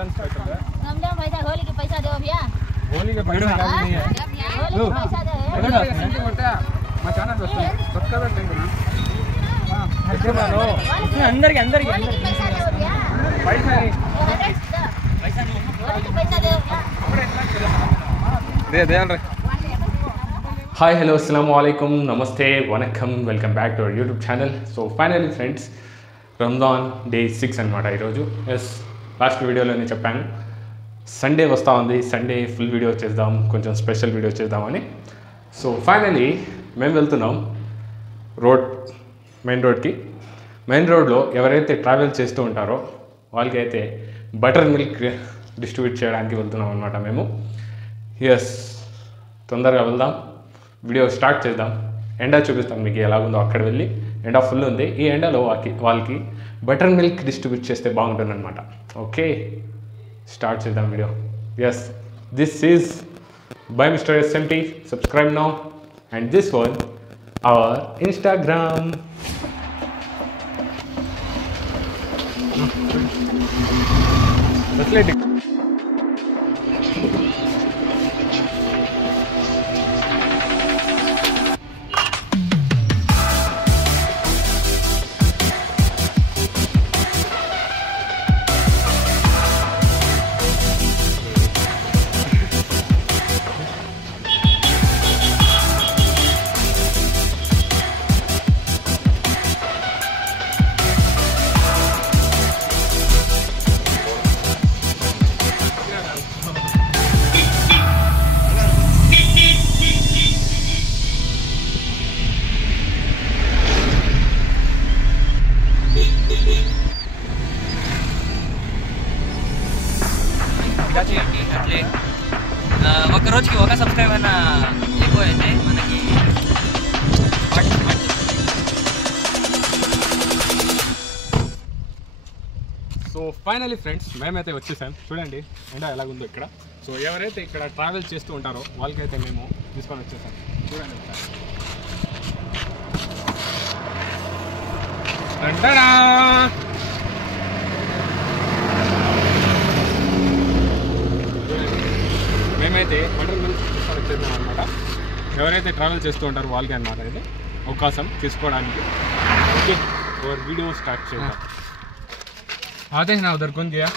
Ramzan special है। रमजान पैसा होली के पैसा दो भैया। होली के पैसा नहीं है। होली के पैसा दो। सेंटी बोलता है मैं ಚಾನಲ್ ಸಬ್ಸ್ಕ್ರೈಬರ್ नहीं ना। हां ऐसे मानो अंदर के होली के पैसा दो भैया। पैसा नहीं पैसा नहीं होली के पैसा दो दे दे यार। हाय हेलो अस्सलाम वालेकुम नमस्ते वनकम welcome back to our YouTube channel. So finally friends Ramzan day 6 అనమాట ఈరోజు. ఎస్ లాస్ట్ వీడియోలోనే చెప్పాను సండే వస్తూ ఉంది, సండే ఫుల్ వీడియో చేద్దాం, కొంచెం స్పెషల్ వీడియో చేద్దామని. సో ఫైనలీ మేము వెళ్తున్నాం మెయిన్ రోడ్లో ఎవరైతే ట్రావెల్ చేస్తూ ఉంటారో వాళ్ళకైతే బటర్ మిల్క్ డిస్ట్రిబ్యూట్ చేయడానికి వెళ్తున్నాం అనమాట మేము. ఎస్ తొందరగా వెళ్దాం, వీడియో స్టార్ట్ చేద్దాం. ఎండ చూపిస్తాం మీకు ఎలాగుందో. అక్కడ వెళ్ళి ఎండ ఫుల్ ఉంది, ఈ ఎండలో వాళ్ళకి బటర్ మిల్క్ డిస్ట్రిబ్యూట్ చేస్తే బాగుంటుంది అనమాట. ఓకే స్టార్ట్ చేద్దాం video. Yes this is by mister SMT. Subscribe now and this one our Instagram. అట్లే ఒక రోజుకి ఒక సబ్స్క్రైబర్ ఎక్కువ అయితే మనకి సో ఫైనలీ ఫ్రెండ్స్ మేమైతే వచ్చేసాం. చూడండి ఎండ ఎలాగుందో ఇక్కడ. సో ఎవరైతే ఇక్కడ ట్రావెల్ చేస్తూ ఉంటారో వాళ్ళకైతే మేము తీసుకొని వచ్చేసాం. చూడండి మేమైతే బటర్ మిల్క్ తీసుకొని వచ్చేసాం అనమాట. ఎవరైతే ట్రావెల్ చేస్తూ ఉంటారో వాళ్ళకి అనమాట ఇది అవకాశం తీసుకోవడానికి. ఓకే వీడియో స్టార్ట్ చేద్దాం. आते हैं ना उधर कौन गया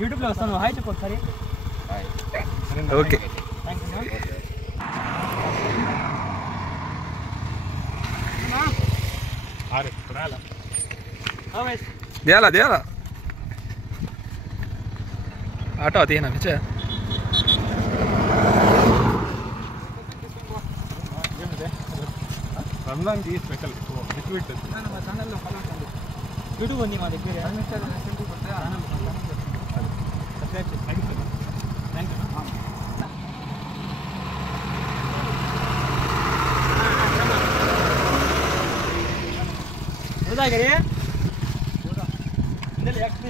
యూట్యూబ్ లో వస్తాను. హాయ్ చెప్పు ఒకసారి. ఓకే दियाला दियाला आटो आती है ना पीछे. రంజాన్ కి స్పెషల్ లిక్విడ్ మా ఛానల్లో యూట్యూబ్ ఉంది మా దగ్గర. उधर करिए इधर एक पे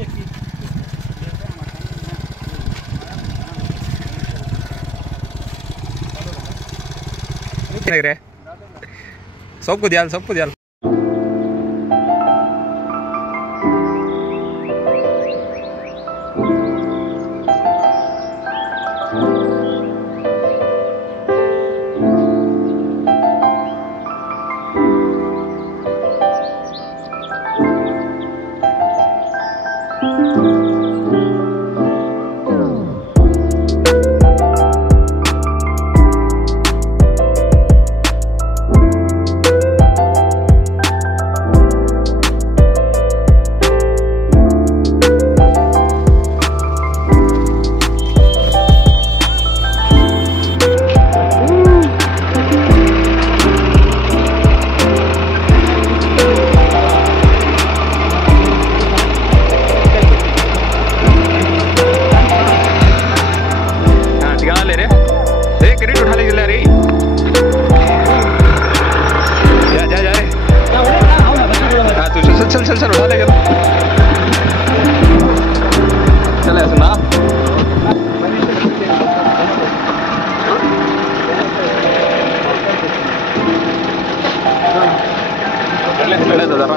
एक लग रहा है. सबको दियाल टेंशन उठा लेगा चले सुना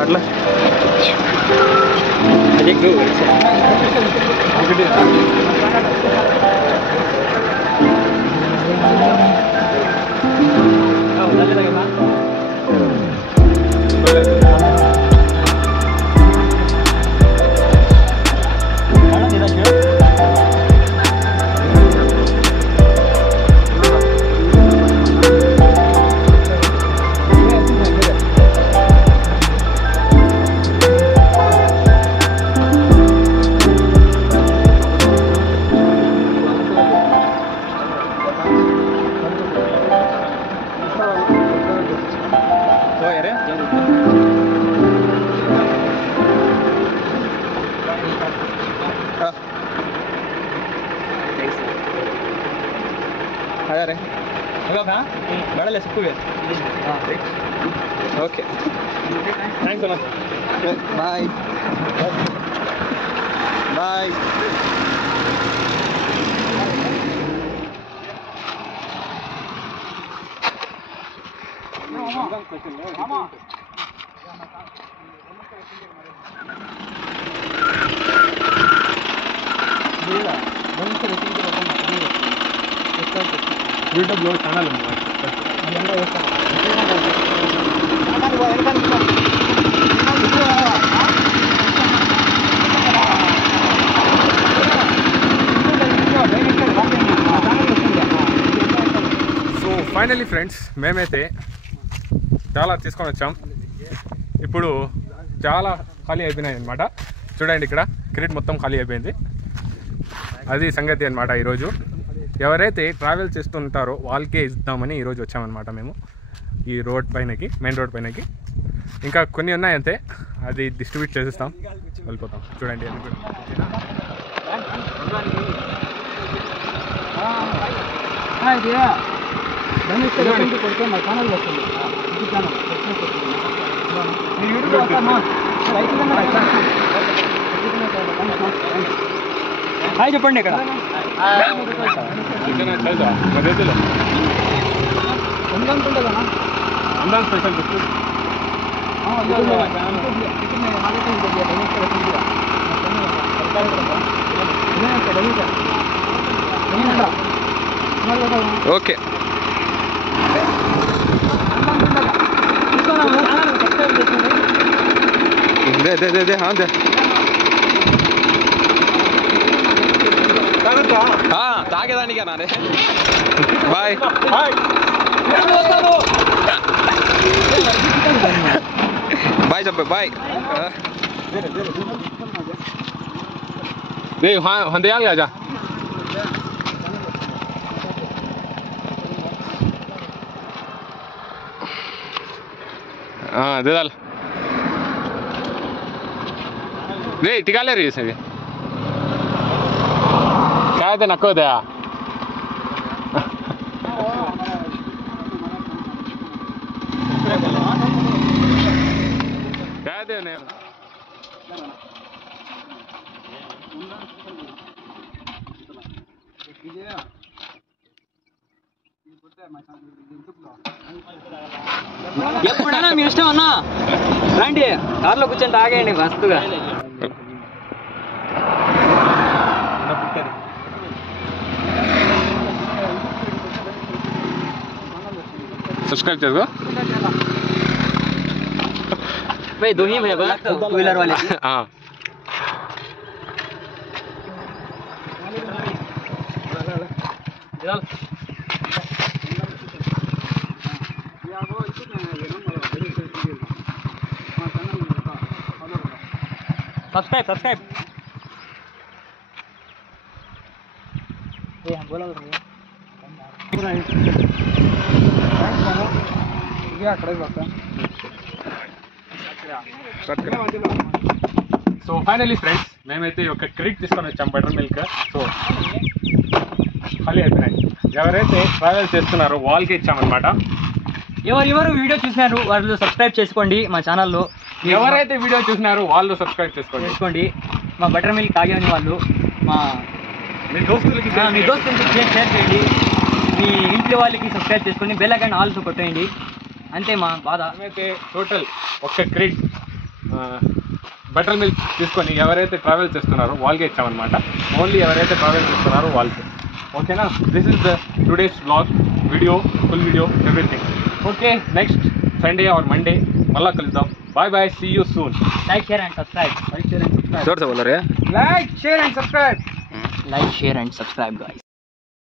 अट्ला okay thanks a lot bye bye యూట్యూబ్లో ఛానల్ ఉంది సో ఫైనలీ ఫ్రెండ్స్ మేమైతే చాలా తీసుకొని వచ్చాం. ఇప్పుడు చాలా ఖాళీ అయిపోయినాయి అనమాట. చూడండి ఇక్కడ క్రెడిట్ మొత్తం ఖాళీ అయిపోయింది. అది సంగతి అనమాట. ఈరోజు ఎవరైతే ట్రావెల్ చేస్తుంటారో వాళ్ళకే ఇద్దామని ఈరోజు వచ్చామన్నమాట మేము ఈ రోడ్ పైనకి, మెయిన్ రోడ్ పైనకి. ఇంకా కొన్ని ఉన్నాయంతే, అది డిస్ట్రిబ్యూట్ చేసేస్తాం, వెళ్ళిపోతాం. చూడండి అది కూడా హాయ్ చెప్పండి. ఇక్కడ అందాం స్పెషల్ ओके दे दे दे दे हाँ दे हाँ तागेदानी क्या नारे बाय बाय सब बाय दे हाँ हंदयाल आजा हाँ दे दाल दे टिका ले रही है सभी क्या है नको दया क्या है ने ఎప్పుడైనా మీ ఇష్టం అన్నా రండి, కార్లో కూర్చొని తాగేయండి మస్తుగా. सब्सक्राइब कर दो भाई. दो ही है टू व्हीलर वाले. हाँ सब्सक्राइब सब्सक्राइब बोला సో ఫైనలీ ఫ్రెండ్స్ మేమైతే ఒక క్రెడిట్ తీసుకొని వచ్చాం బటర్ మిల్క్. సో ఖాళీ అయిపోయినాయి. ఎవరైతే ట్రావెల్ చేస్తున్నారో వాళ్ళకి ఇచ్చామన్నమాట. ఎవరు వీడియో చూసినారు వాళ్ళు సబ్స్క్రైబ్ చేసుకోండి మా ఛానల్లో. ఎవరైతే వీడియో చూసినారో వాళ్ళు సబ్స్క్రైబ్ చేసుకోండి. మా బటర్ మిల్క్ తాగేని వాళ్ళు మీ దోస్తులకి మీ దోస్తులకి షేర్ చేయండి. మీ ఇంట్లో వాళ్ళకి సబ్స్క్రైబ్ చేసుకొని బెల్ ఐకాన్ ఆల్సో కొట్టేయండి. అంతే మా బాధ. మేమైతే టోటల్ ఒక్క క్రెడిట్ బటర్ మిల్క్ తీసుకొని ఎవరైతే ట్రావెల్ చేస్తున్నారో వాళ్ళకే ఇచ్చామన్నమాట. ఓన్లీ ఎవరైతే ట్రావెల్ చేస్తున్నారో వాళ్ళకి. ఓకేనా? This is the today's vlog video, full video, everything. Okay, next Sunday or Monday మళ్ళా కలుద్దాం. Bye bye, see you soon. Like share and subscribe. जोर से बोल रहे हैं. Like share and subscribe. Like share and subscribe guys.